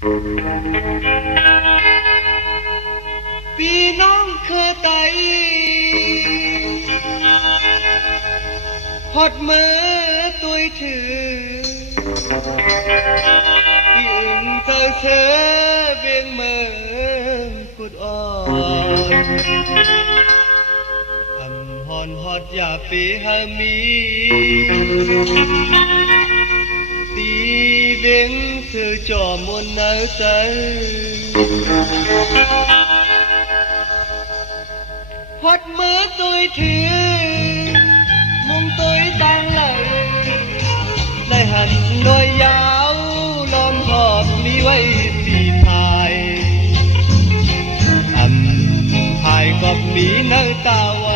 พี่น้องเคยไตฮอดมือตุยถือพี่อึงเธอเธอเบียงเมืองกุดอ่อนทำฮอนฮอดอย่าปีหามีตีเบียงเธอจอมนนาใจฮอดมือตุยถือมุมตุยตั้งเลยได้หันโดยยาวล้อมหอบมีไว้สีพายพายก็มีน้ำตาไว้